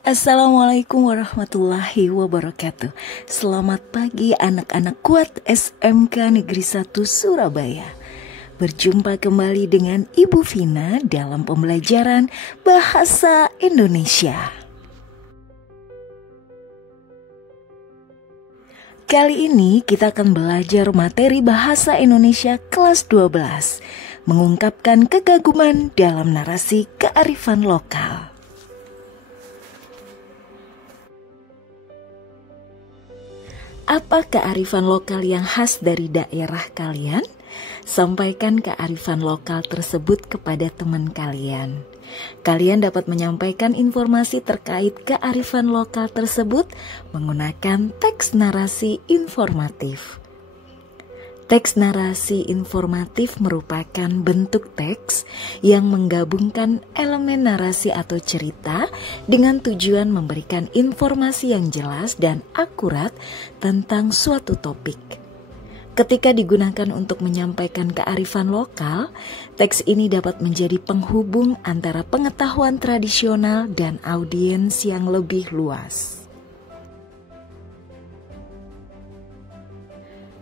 Assalamualaikum warahmatullahi wabarakatuh. Selamat pagi anak-anak kuat SMK Negeri 1 Surabaya. Berjumpa kembali dengan Ibu Vina dalam pembelajaran Bahasa Indonesia. Kali ini kita akan belajar materi Bahasa Indonesia kelas 12, mengungkapkan kekaguman dalam narasi kearifan lokal. Apa kearifan lokal yang khas dari daerah kalian? Sampaikan kearifan lokal tersebut kepada teman kalian. Kalian dapat menyampaikan informasi terkait kearifan lokal tersebut menggunakan teks narasi informatif. Teks narasi informatif merupakan bentuk teks yang menggabungkan elemen narasi atau cerita dengan tujuan memberikan informasi yang jelas dan akurat tentang suatu topik. Ketika digunakan untuk menyampaikan kearifan lokal, teks ini dapat menjadi penghubung antara pengetahuan tradisional dan audiens yang lebih luas.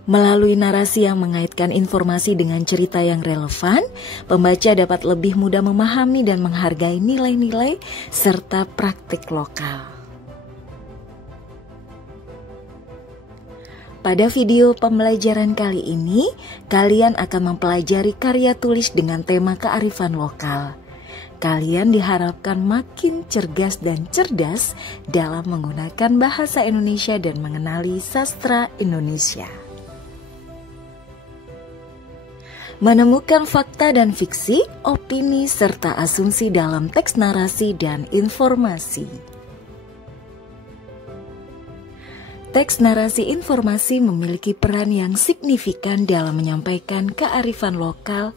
Melalui narasi yang mengaitkan informasi dengan cerita yang relevan, pembaca dapat lebih mudah memahami dan menghargai nilai-nilai serta praktik lokal. Pada video pembelajaran kali ini, kalian akan mempelajari karya tulis dengan tema kearifan lokal. Kalian diharapkan makin cergas dan cerdas dalam menggunakan bahasa Indonesia dan mengenali sastra Indonesia. Menemukan fakta dan fiksi, opini, serta asumsi dalam teks narasi dan informasi. Teks narasi informasi memiliki peran yang signifikan dalam menyampaikan kearifan lokal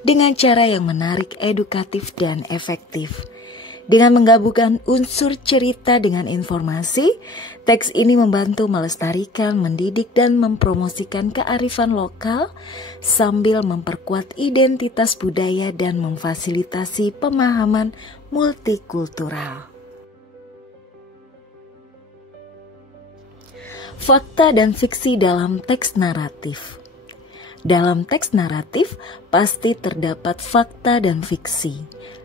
dengan cara yang menarik, edukatif, dan efektif. Dengan menggabungkan unsur cerita dengan informasi, teks ini membantu melestarikan, mendidik, dan mempromosikan kearifan lokal sambil memperkuat identitas budaya dan memfasilitasi pemahaman multikultural. Fakta dan fiksi dalam teks naratif. Dalam teks naratif pasti terdapat fakta dan fiksi.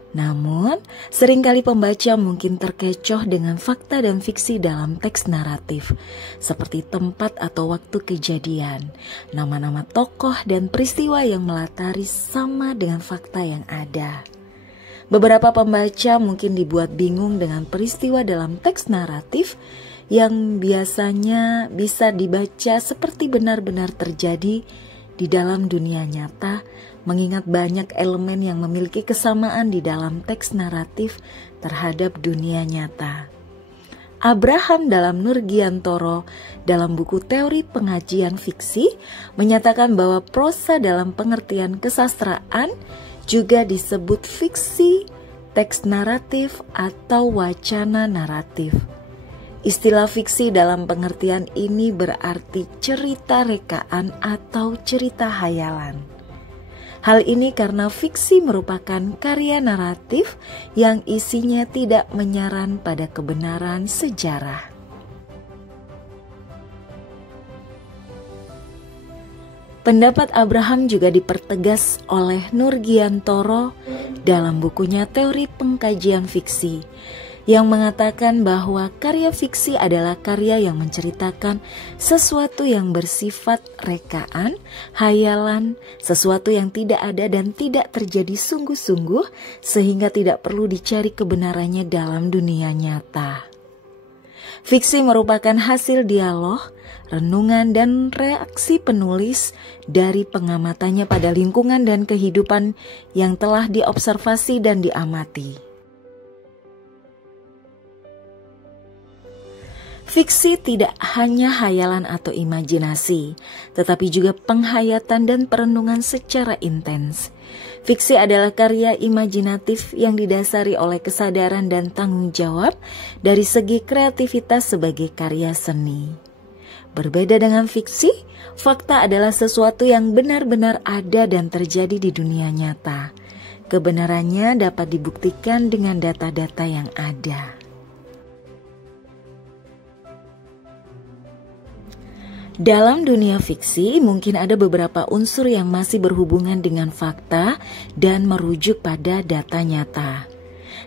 Namun, seringkali pembaca mungkin terkecoh dengan fakta dan fiksi dalam teks naratif, seperti tempat atau waktu kejadian, nama-nama tokoh dan peristiwa yang melatari sama dengan fakta yang ada. Beberapa pembaca mungkin dibuat bingung dengan peristiwa dalam teks naratif yang biasanya bisa dibaca seperti benar-benar terjadi di dalam dunia nyata, mengingat banyak elemen yang memiliki kesamaan di dalam teks naratif terhadap dunia nyata. Abraham dalam Nurgiantoro dalam buku Teori Pengajian Fiksi menyatakan bahwa prosa dalam pengertian kesastraan juga disebut fiksi, teks naratif, atau wacana naratif. Istilah fiksi dalam pengertian ini berarti cerita rekaan atau cerita hayalan. Hal ini karena fiksi merupakan karya naratif yang isinya tidak menyaran pada kebenaran sejarah. Pendapat Abraham juga dipertegas oleh Nurgiantoro dalam bukunya Teori Pengkajian Fiksi, yang mengatakan bahwa karya fiksi adalah karya yang menceritakan sesuatu yang bersifat rekaan, hayalan, sesuatu yang tidak ada dan tidak terjadi sungguh-sungguh sehingga tidak perlu dicari kebenarannya dalam dunia nyata. Fiksi merupakan hasil dialog, renungan, dan reaksi penulis dari pengamatannya pada lingkungan dan kehidupan yang telah diobservasi dan diamati. Fiksi tidak hanya hayalan atau imajinasi, tetapi juga penghayatan dan perenungan secara intens. Fiksi adalah karya imajinatif yang didasari oleh kesadaran dan tanggung jawab dari segi kreativitas sebagai karya seni. Berbeda dengan fiksi, fakta adalah sesuatu yang benar-benar ada dan terjadi di dunia nyata. Kebenarannya dapat dibuktikan dengan data-data yang ada. Dalam dunia fiksi, mungkin ada beberapa unsur yang masih berhubungan dengan fakta dan merujuk pada data nyata.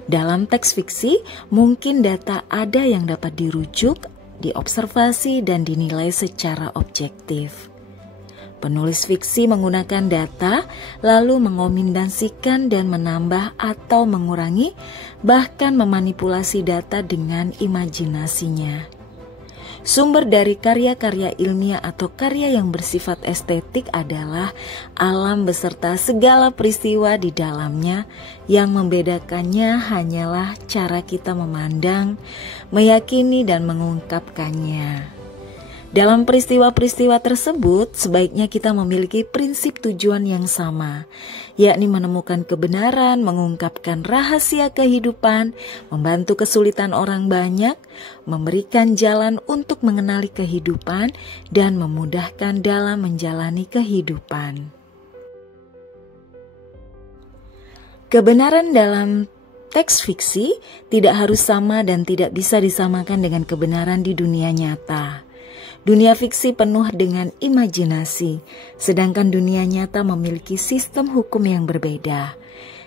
Dalam teks fiksi, mungkin data ada yang dapat dirujuk, diobservasi, dan dinilai secara objektif. Penulis fiksi menggunakan data, lalu mengombinasikan dan menambah atau mengurangi, bahkan memanipulasi data dengan imajinasinya. Sumber dari karya-karya ilmiah atau karya yang bersifat estetik adalah alam beserta segala peristiwa di dalamnya, yang membedakannya hanyalah cara kita memandang, meyakini, dan mengungkapkannya. Dalam peristiwa-peristiwa tersebut, sebaiknya kita memiliki prinsip tujuan yang sama, yakni menemukan kebenaran, mengungkapkan rahasia kehidupan, membantu kesulitan orang banyak, memberikan jalan untuk mengenali kehidupan, dan memudahkan dalam menjalani kehidupan. Kebenaran dalam teks fiksi tidak harus sama dan tidak bisa disamakan dengan kebenaran di dunia nyata. Dunia fiksi penuh dengan imajinasi, sedangkan dunia nyata memiliki sistem hukum yang berbeda.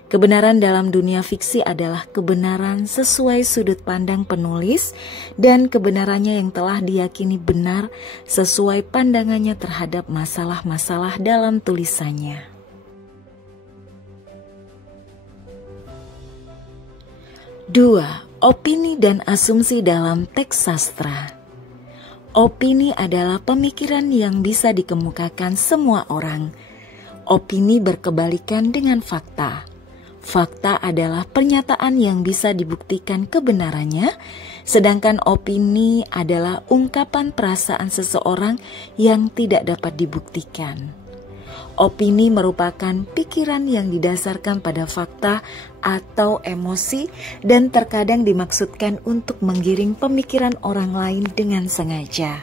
Kebenaran dalam dunia fiksi adalah kebenaran sesuai sudut pandang penulis dan kebenarannya yang telah diyakini benar sesuai pandangannya terhadap masalah-masalah dalam tulisannya. 2. Opini dan asumsi dalam teks sastra. Opini adalah pemikiran yang bisa dikemukakan semua orang. Opini berkebalikan dengan fakta. Fakta adalah pernyataan yang bisa dibuktikan kebenarannya, sedangkan opini adalah ungkapan perasaan seseorang yang tidak dapat dibuktikan. Opini merupakan pikiran yang didasarkan pada fakta atau emosi dan terkadang dimaksudkan untuk menggiring pemikiran orang lain dengan sengaja.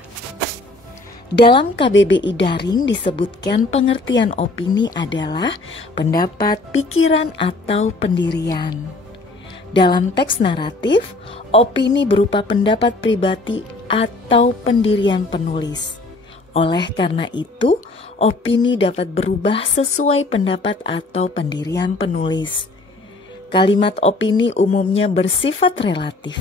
Dalam KBBI Daring disebutkan pengertian opini adalah pendapat, pikiran, atau pendirian. Dalam teks naratif, opini berupa pendapat pribadi atau pendirian penulis. Oleh karena itu, opini dapat berubah sesuai pendapat atau pendirian penulis. Kalimat opini umumnya bersifat relatif.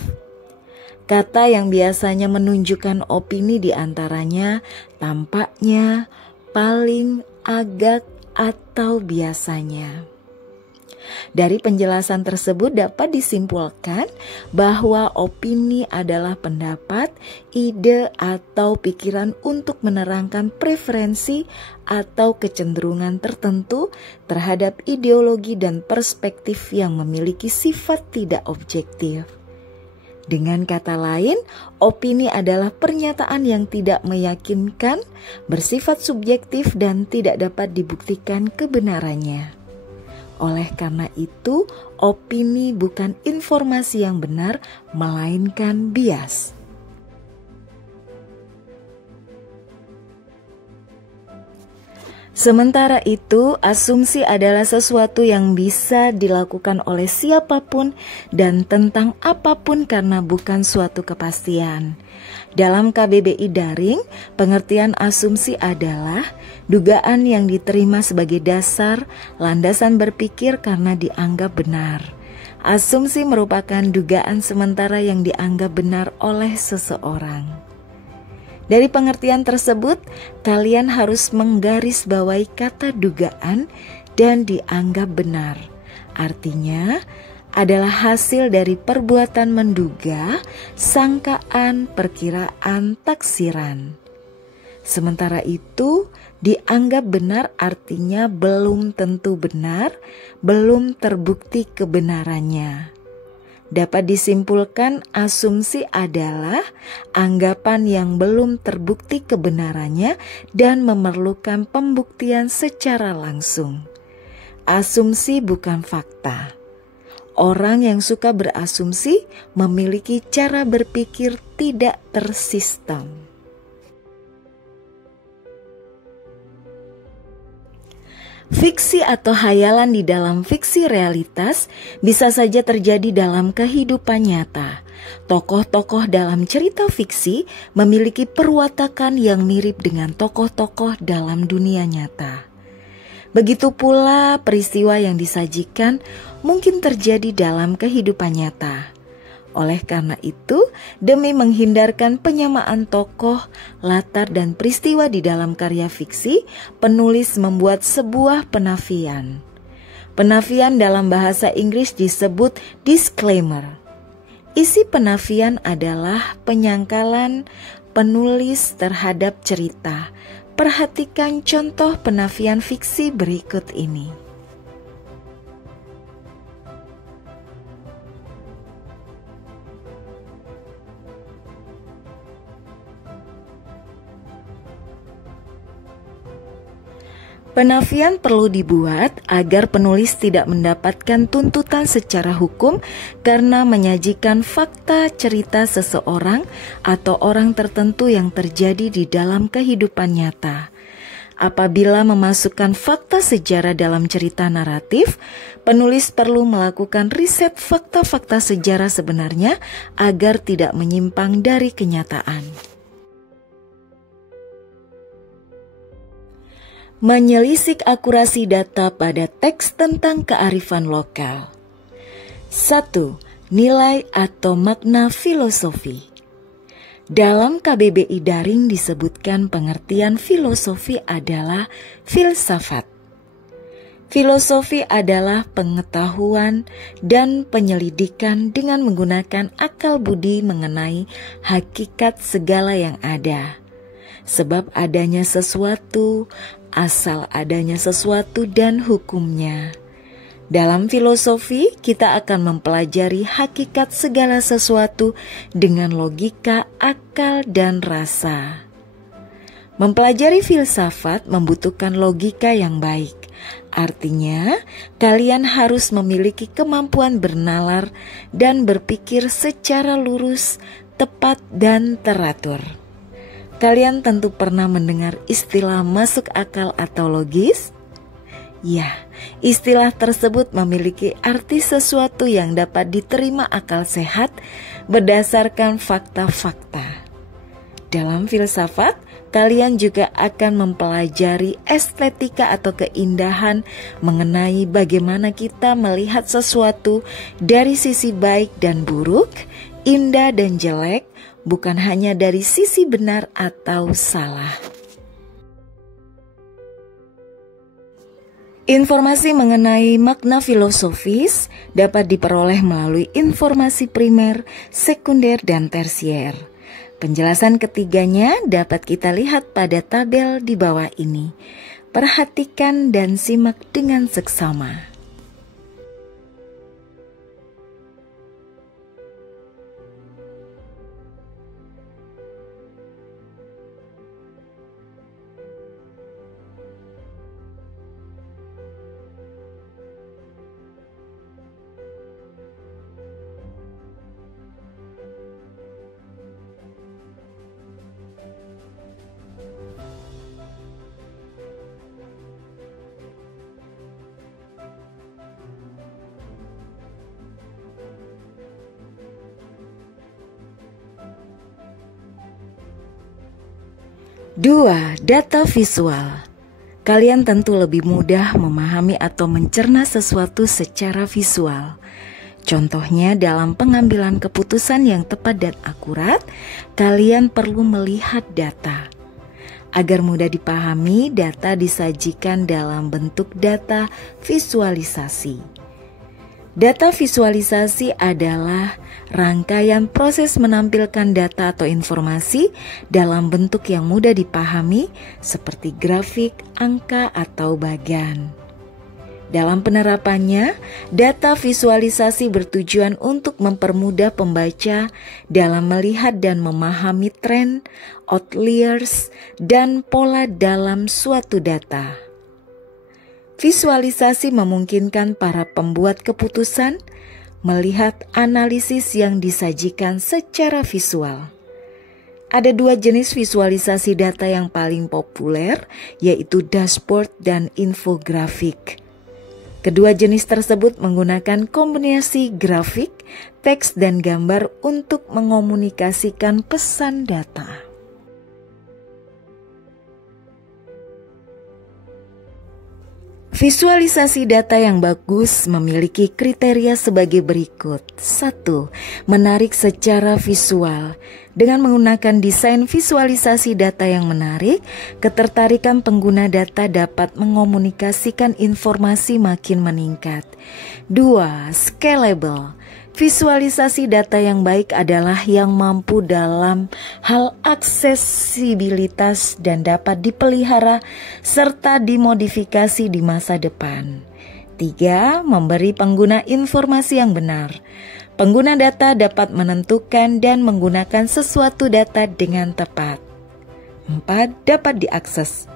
Kata yang biasanya menunjukkan opini diantaranya tampaknya, paling, agak, atau biasanya. Dari penjelasan tersebut dapat disimpulkan bahwa opini adalah pendapat, ide, atau pikiran untuk menerangkan preferensi atau kecenderungan tertentu terhadap ideologi dan perspektif yang memiliki sifat tidak objektif. Dengan kata lain, opini adalah pernyataan yang tidak meyakinkan, bersifat subjektif, dan tidak dapat dibuktikan kebenarannya. Oleh karena itu, opini bukan informasi yang benar, melainkan bias. Sementara itu, asumsi adalah sesuatu yang bisa dilakukan oleh siapapun dan tentang apapun karena bukan suatu kepastian. Dalam KBBI Daring, pengertian asumsi adalah dugaan yang diterima sebagai dasar, landasan berpikir karena dianggap benar. Asumsi merupakan dugaan sementara yang dianggap benar oleh seseorang. Dari pengertian tersebut, kalian harus menggarisbawahi kata dugaan dan dianggap benar. Artinya, adalah hasil dari perbuatan menduga, sangkaan, perkiraan, taksiran. Sementara itu, dianggap benar artinya belum tentu benar, belum terbukti kebenarannya. Dapat disimpulkan asumsi adalah anggapan yang belum terbukti kebenarannya dan memerlukan pembuktian secara langsung. Asumsi bukan fakta. Orang yang suka berasumsi memiliki cara berpikir tidak tersistem. Fiksi atau hayalan di dalam fiksi realitas bisa saja terjadi dalam kehidupan nyata. Tokoh-tokoh dalam cerita fiksi memiliki perwatakan yang mirip dengan tokoh-tokoh dalam dunia nyata. Begitu pula peristiwa yang disajikan mungkin terjadi dalam kehidupan nyata. Oleh karena itu, demi menghindarkan penyamaan tokoh, latar, dan peristiwa di dalam karya fiksi, penulis membuat sebuah penafian. Penafian dalam bahasa Inggris disebut disclaimer. Isi penafian adalah penyangkalan penulis terhadap cerita. Perhatikan contoh penafian fiksi berikut ini. Penafian perlu dibuat agar penulis tidak mendapatkan tuntutan secara hukum karena menyajikan fakta cerita seseorang atau orang tertentu yang terjadi di dalam kehidupan nyata. Apabila memasukkan fakta sejarah dalam cerita naratif, penulis perlu melakukan riset fakta-fakta sejarah sebenarnya agar tidak menyimpang dari kenyataan. Menyelisik akurasi data pada teks tentang kearifan lokal. 1. Nilai atau makna filosofi. Dalam KBBI Daring disebutkan pengertian filosofi adalah filsafat. Filosofi adalah pengetahuan dan penyelidikan dengan menggunakan akal budi mengenai hakikat segala yang ada. Sebab adanya sesuatu, asal adanya sesuatu dan hukumnya. Dalam filosofi, kita akan mempelajari hakikat segala sesuatu dengan logika, akal, dan rasa. Mempelajari filsafat membutuhkan logika yang baik. Artinya, kalian harus memiliki kemampuan bernalar dan berpikir secara lurus, tepat, dan teratur. Kalian tentu pernah mendengar istilah masuk akal atau logis? Ya, istilah tersebut memiliki arti sesuatu yang dapat diterima akal sehat berdasarkan fakta-fakta. Dalam filsafat, kalian juga akan mempelajari estetika atau keindahan mengenai bagaimana kita melihat sesuatu dari sisi baik dan buruk, indah dan jelek, bukan hanya dari sisi benar atau salah. Informasi mengenai makna filosofis dapat diperoleh melalui informasi primer, sekunder, dan tersier. Penjelasan ketiganya dapat kita lihat pada tabel di bawah ini. Perhatikan dan simak dengan seksama. Dua, data visual. Kalian tentu lebih mudah memahami atau mencerna sesuatu secara visual. Contohnya dalam pengambilan keputusan yang tepat dan akurat, kalian perlu melihat data. Agar mudah dipahami, data disajikan dalam bentuk data visualisasi. Data visualisasi adalah rangkaian proses menampilkan data atau informasi dalam bentuk yang mudah dipahami seperti grafik, angka, atau bagan. Dalam penerapannya, data visualisasi bertujuan untuk mempermudah pembaca dalam melihat dan memahami tren, outliers, dan pola dalam suatu data. Visualisasi memungkinkan para pembuat keputusan melihat analisis yang disajikan secara visual. Ada dua jenis visualisasi data yang paling populer, yaitu dashboard dan infografik. Kedua jenis tersebut menggunakan kombinasi grafik, teks, dan gambar untuk mengomunikasikan pesan data. Visualisasi data yang bagus memiliki kriteria sebagai berikut. 1. Menarik secara visual. Dengan menggunakan desain visualisasi data yang menarik, ketertarikan pengguna data dapat mengomunikasikan informasi makin meningkat. 2. Scalable. Visualisasi data yang baik adalah yang mampu dalam hal aksesibilitas dan dapat dipelihara serta dimodifikasi di masa depan. 3. Memberi pengguna informasi yang benar. Pengguna data dapat menentukan dan menggunakan sesuatu data dengan tepat. 4. Dapat diakses.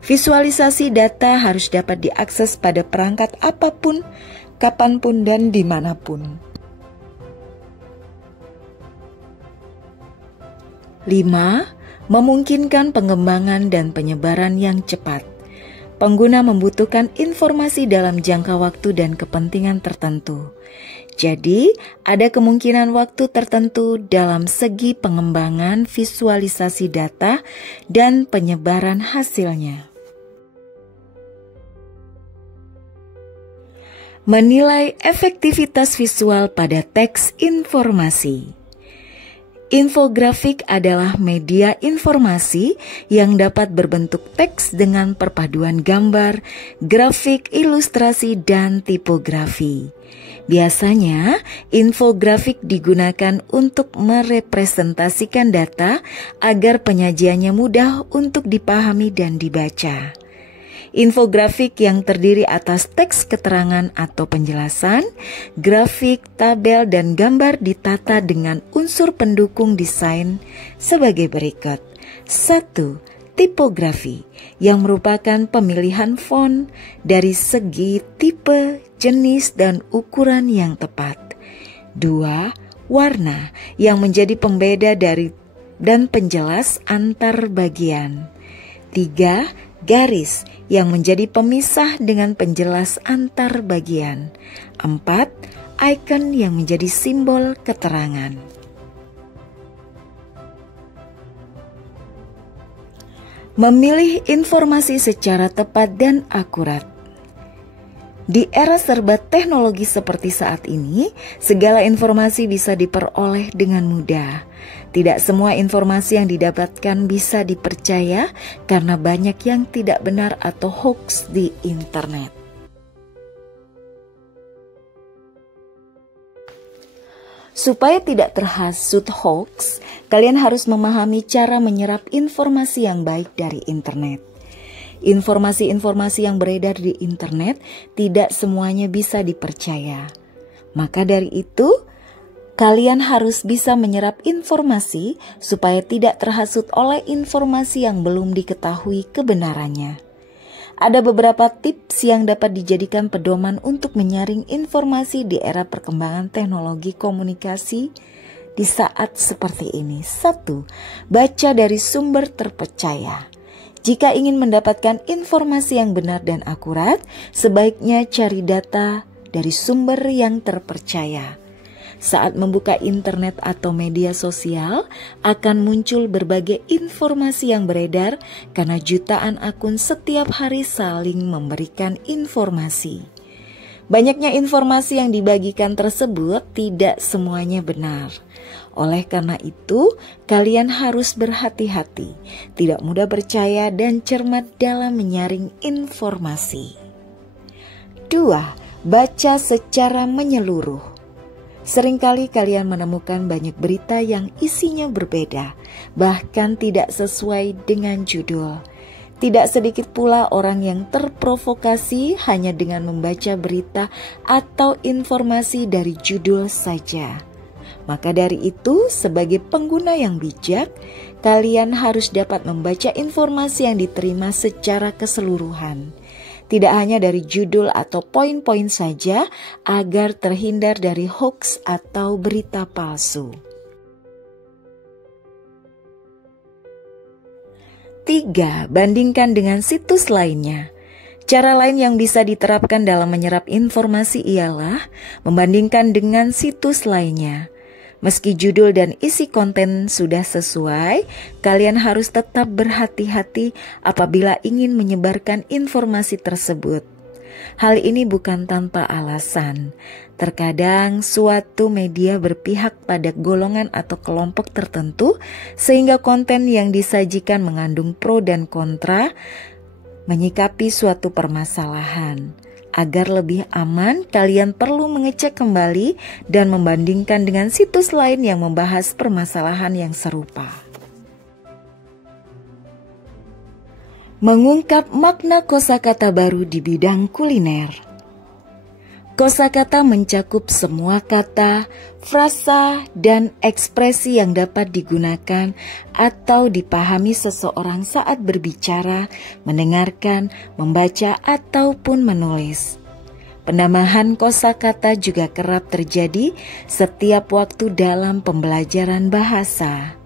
Visualisasi data harus dapat diakses pada perangkat apapun, kapanpun, dan dimanapun. 5. Memungkinkan pengembangan dan penyebaran yang cepat. Pengguna membutuhkan informasi dalam jangka waktu dan kepentingan tertentu. Jadi, ada kemungkinan waktu tertentu dalam segi pengembangan visualisasi data dan penyebaran hasilnya. Menilai efektivitas visual pada teks informasi. Infografik adalah media informasi yang dapat berbentuk teks dengan perpaduan gambar, grafik, ilustrasi, dan tipografi. Biasanya, infografik digunakan untuk merepresentasikan data agar penyajiannya mudah untuk dipahami dan dibaca. Infografik yang terdiri atas teks keterangan atau penjelasan, grafik, tabel, dan gambar ditata dengan unsur pendukung desain sebagai berikut. 1. Tipografi, yang merupakan pemilihan font dari segi tipe, jenis, dan ukuran yang tepat. 2. Warna, yang menjadi pembeda dari dan penjelas antar bagian. 3. Garis, yang menjadi pemisah dengan penjelas antar bagian. 4. Icon, yang menjadi simbol keterangan. Memilih informasi secara tepat dan akurat. Di era serba teknologi seperti saat ini, segala informasi bisa diperoleh dengan mudah. Tidak semua informasi yang didapatkan bisa dipercaya karena banyak yang tidak benar atau hoax di internet. Supaya tidak terhasut hoax, kalian harus memahami cara menyerap informasi yang baik dari internet. Informasi-informasi yang beredar di internet tidak semuanya bisa dipercaya. Maka dari itu, kalian harus bisa menyerap informasi supaya tidak terhasut oleh informasi yang belum diketahui kebenarannya. Ada beberapa tips yang dapat dijadikan pedoman untuk menyaring informasi di era perkembangan teknologi komunikasi di saat seperti ini. 1. Baca dari sumber terpercaya. Jika ingin mendapatkan informasi yang benar dan akurat, sebaiknya cari data dari sumber yang terpercaya. Saat membuka internet atau media sosial, akan muncul berbagai informasi yang beredar karena jutaan akun setiap hari saling memberikan informasi. Banyaknya informasi yang dibagikan tersebut tidak semuanya benar. Oleh karena itu, kalian harus berhati-hati, tidak mudah percaya dan cermat dalam menyaring informasi. 2. Baca secara menyeluruh. Seringkali kalian menemukan banyak berita yang isinya berbeda, bahkan tidak sesuai dengan judul. Tidak sedikit pula orang yang terprovokasi hanya dengan membaca berita atau informasi dari judul saja. Maka dari itu, sebagai pengguna yang bijak, kalian harus dapat membaca informasi yang diterima secara keseluruhan. Tidak hanya dari judul atau poin-poin saja, agar terhindar dari hoax atau berita palsu. 3. Bandingkan dengan situs lainnya. Cara lain yang bisa diterapkan dalam menyerap informasi ialah membandingkan dengan situs lainnya. Meski judul dan isi konten sudah sesuai, kalian harus tetap berhati-hati apabila ingin menyebarkan informasi tersebut. Hal ini bukan tanpa alasan. Terkadang suatu media berpihak pada golongan atau kelompok tertentu sehingga konten yang disajikan mengandung pro dan kontra menyikapi suatu permasalahan. Agar lebih aman, kalian perlu mengecek kembali dan membandingkan dengan situs lain yang membahas permasalahan yang serupa. Mengungkap makna kosakata baru di bidang kuliner. Kosakata mencakup semua kata, frasa, dan ekspresi yang dapat digunakan atau dipahami seseorang saat berbicara, mendengarkan, membaca, ataupun menulis. Penambahan kosakata juga kerap terjadi setiap waktu dalam pembelajaran bahasa.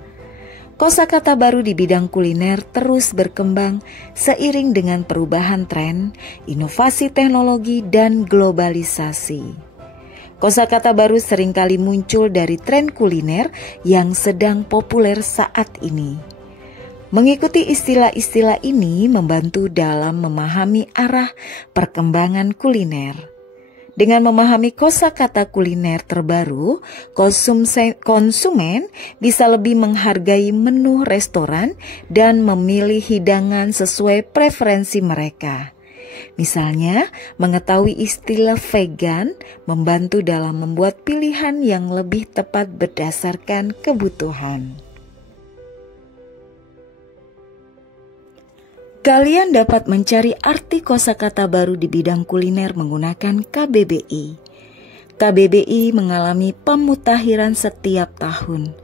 Kosakata baru di bidang kuliner terus berkembang seiring dengan perubahan tren, inovasi teknologi, dan globalisasi. Kosakata baru seringkali muncul dari tren kuliner yang sedang populer saat ini. Mengikuti istilah-istilah ini membantu dalam memahami arah perkembangan kuliner. Dengan memahami kosakata kuliner terbaru, konsumen bisa lebih menghargai menu restoran dan memilih hidangan sesuai preferensi mereka. Misalnya, mengetahui istilah vegan membantu dalam membuat pilihan yang lebih tepat berdasarkan kebutuhan. Kalian dapat mencari arti kosakata baru di bidang kuliner menggunakan KBBI. KBBI mengalami pemutakhiran setiap tahun.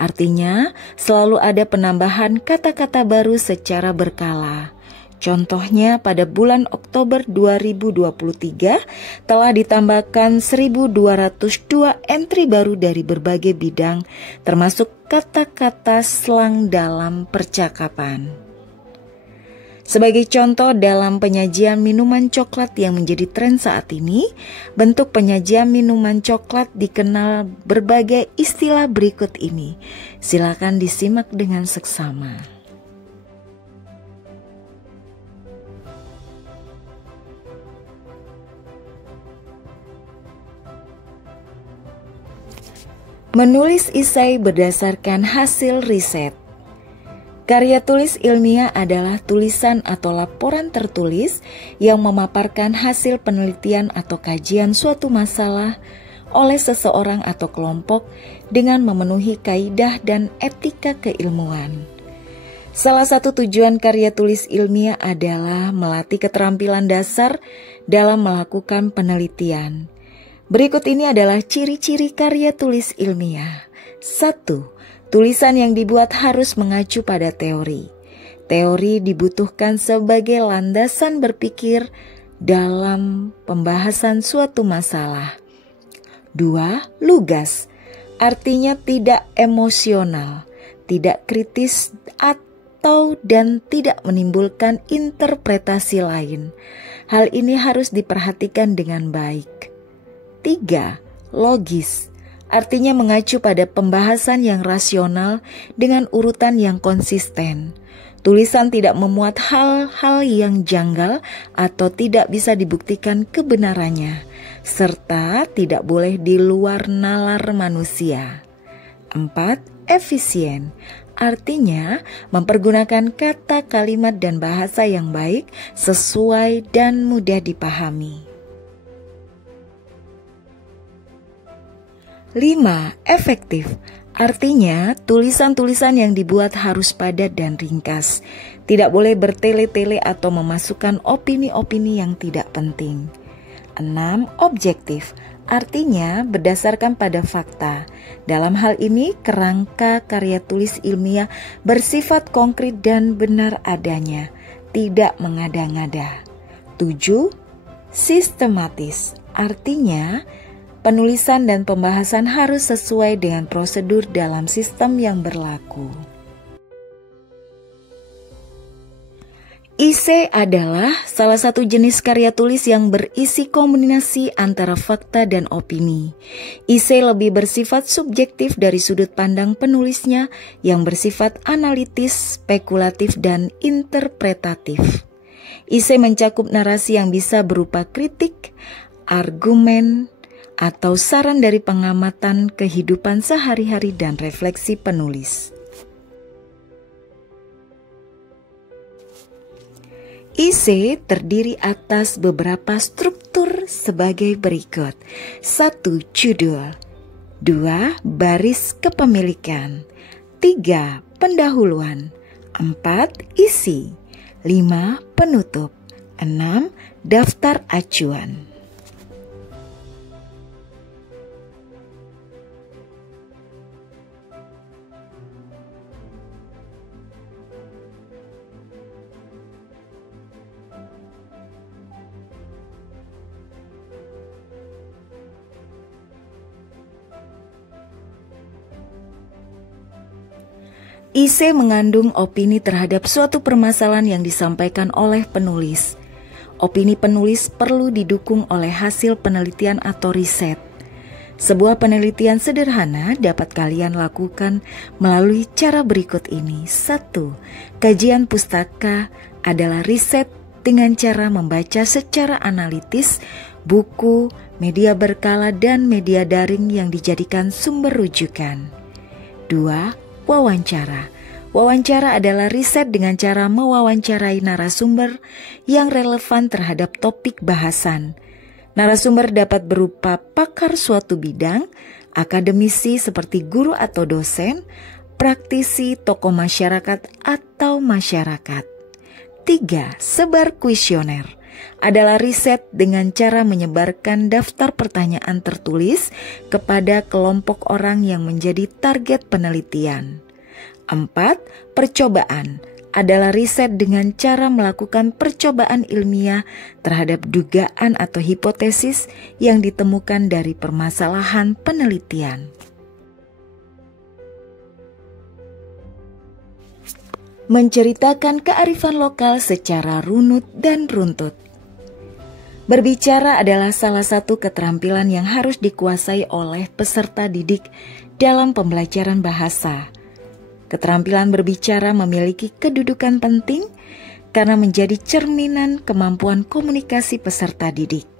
Artinya, selalu ada penambahan kata-kata baru secara berkala. Contohnya pada bulan Oktober 2023 telah ditambahkan 1.202 entry baru dari berbagai bidang termasuk kata-kata slang dalam percakapan. Sebagai contoh dalam penyajian minuman coklat yang menjadi tren saat ini, bentuk penyajian minuman coklat dikenal berbagai istilah berikut ini. Silakan disimak dengan seksama. Menulis esai berdasarkan hasil riset. Karya tulis ilmiah adalah tulisan atau laporan tertulis yang memaparkan hasil penelitian atau kajian suatu masalah oleh seseorang atau kelompok dengan memenuhi kaidah dan etika keilmuan. Salah satu tujuan karya tulis ilmiah adalah melatih keterampilan dasar dalam melakukan penelitian. Berikut ini adalah ciri-ciri karya tulis ilmiah. 1. Tulisan yang dibuat harus mengacu pada teori. Teori dibutuhkan sebagai landasan berpikir dalam pembahasan suatu masalah. 2. Lugas, artinya tidak emosional, tidak kritis dan tidak menimbulkan interpretasi lain. Hal ini harus diperhatikan dengan baik. 3. Logis, artinya mengacu pada pembahasan yang rasional dengan urutan yang konsisten. Tulisan tidak memuat hal-hal yang janggal atau tidak bisa dibuktikan kebenarannya, serta tidak boleh di luar nalar manusia. 4. Efisien, artinya mempergunakan kata, kalimat, dan bahasa yang baik, sesuai dan mudah dipahami. 5. Efektif, artinya tulisan-tulisan yang dibuat harus padat dan ringkas, tidak boleh bertele-tele atau memasukkan opini-opini yang tidak penting. 6. Objektif, artinya berdasarkan pada fakta. Dalam hal ini, kerangka karya tulis ilmiah bersifat konkret dan benar adanya, tidak mengada-ngada. 7. Sistematis, artinya penulisan dan pembahasan harus sesuai dengan prosedur dalam sistem yang berlaku. Esai adalah salah satu jenis karya tulis yang berisi kombinasi antara fakta dan opini. Esai lebih bersifat subjektif dari sudut pandang penulisnya yang bersifat analitis, spekulatif, dan interpretatif. Esai mencakup narasi yang bisa berupa kritik, argumen, atau saran dari pengamatan kehidupan sehari-hari dan refleksi penulis. Esai terdiri atas beberapa struktur sebagai berikut. 1. Judul. 2. Baris kepemilikan. 3. Pendahuluan. 4. Isi. 5. Penutup. 6. Daftar acuan. Esai mengandung opini terhadap suatu permasalahan yang disampaikan oleh penulis. Opini penulis perlu didukung oleh hasil penelitian atau riset. Sebuah penelitian sederhana dapat kalian lakukan melalui cara berikut ini. 1. Kajian pustaka adalah riset dengan cara membaca secara analitis buku, media berkala, dan media daring yang dijadikan sumber rujukan. 2. Wawancara. Wawancara adalah riset dengan cara mewawancarai narasumber yang relevan terhadap topik bahasan. Narasumber dapat berupa pakar suatu bidang, akademisi seperti guru atau dosen, praktisi, tokoh masyarakat, atau masyarakat. 3. Sebar kuesioner. Adalah riset dengan cara menyebarkan daftar pertanyaan tertulis kepada kelompok orang yang menjadi target penelitian. 4. Percobaan adalah riset dengan cara melakukan percobaan ilmiah terhadap dugaan atau hipotesis yang ditemukan dari permasalahan penelitian. Menceritakan kearifan lokal secara runut dan runtut. Berbicara adalah salah satu keterampilan yang harus dikuasai oleh peserta didik dalam pembelajaran bahasa. Keterampilan berbicara memiliki kedudukan penting karena menjadi cerminan kemampuan komunikasi peserta didik.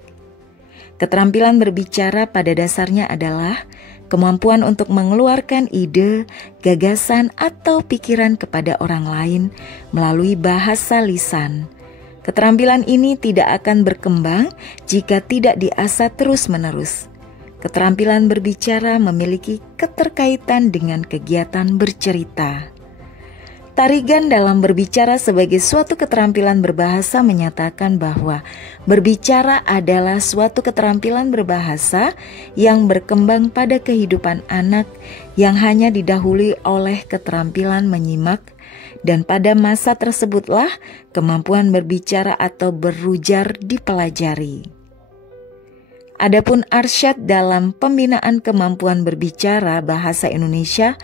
Keterampilan berbicara pada dasarnya adalah kemampuan untuk mengeluarkan ide, gagasan, atau pikiran kepada orang lain melalui bahasa lisan. Keterampilan ini tidak akan berkembang jika tidak diasah terus-menerus. Keterampilan berbicara memiliki keterkaitan dengan kegiatan bercerita. Tarigan dalam berbicara sebagai suatu keterampilan berbahasa menyatakan bahwa berbicara adalah suatu keterampilan berbahasa yang berkembang pada kehidupan anak yang hanya didahului oleh keterampilan menyimak, dan pada masa tersebutlah kemampuan berbicara atau berujar dipelajari. Adapun Arsyad dalam pembinaan kemampuan berbicara bahasa Indonesia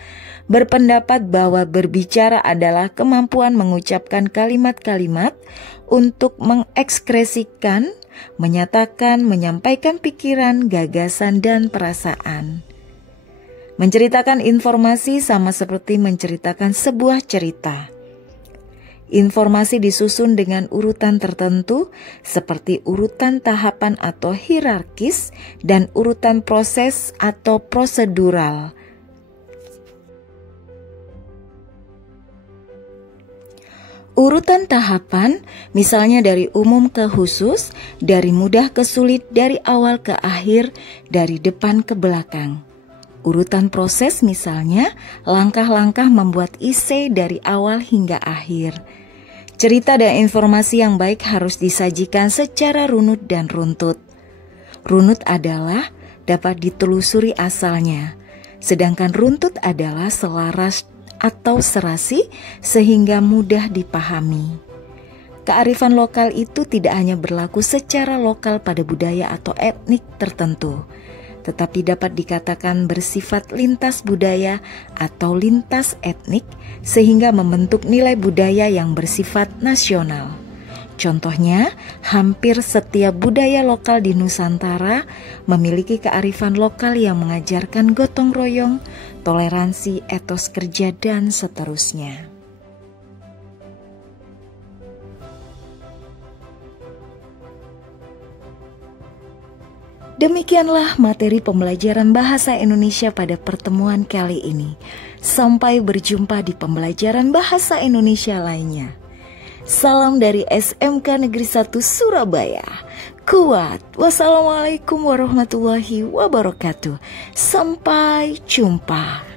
berpendapat bahwa berbicara adalah kemampuan mengucapkan kalimat-kalimat untuk mengekspresikan, menyatakan, menyampaikan pikiran, gagasan, dan perasaan. Menceritakan informasi sama seperti menceritakan sebuah cerita. Informasi disusun dengan urutan tertentu seperti urutan tahapan atau hierarkis dan urutan proses atau prosedural. Urutan tahapan misalnya dari umum ke khusus, dari mudah ke sulit, dari awal ke akhir, dari depan ke belakang. Urutan proses misalnya langkah-langkah membuat esai dari awal hingga akhir. Cerita dan informasi yang baik harus disajikan secara runut dan runtut. Runut adalah dapat ditelusuri asalnya, sedangkan runtut adalah selaras atau serasi sehingga mudah dipahami. Kearifan lokal itu tidak hanya berlaku secara lokal pada budaya atau etnik tertentu, tetapi dapat dikatakan bersifat lintas budaya atau lintas etnik sehingga membentuk nilai budaya yang bersifat nasional. Contohnya, hampir setiap budaya lokal di Nusantara memiliki kearifan lokal yang mengajarkan gotong royong, toleransi, etos kerja, dan seterusnya. Demikianlah materi pembelajaran bahasa Indonesia pada pertemuan kali ini. Sampai berjumpa di pembelajaran bahasa Indonesia lainnya. Salam dari SMK Negeri 1 Surabaya. Kuat. Wassalamualaikum warahmatullahi wabarakatuh. Sampai jumpa.